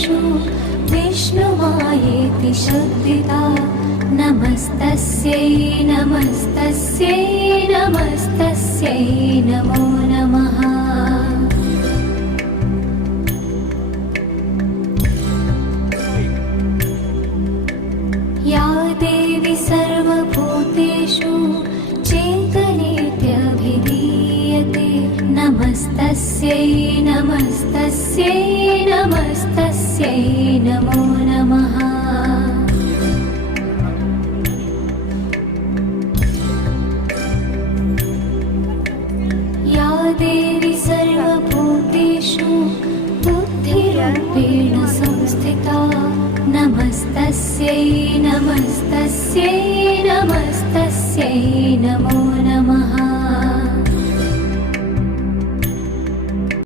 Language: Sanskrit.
भूतेषु विष्णुमायेति शब्दिता नमस्तस्यै नमस्तस्यै नमस्तस्यै नमो नमः। या देवी सर्वभूतेषु चेतनेत्यभिधीयते नमस्तस्यै नमस्तस्यै नमस्तस्यै नमो नमः।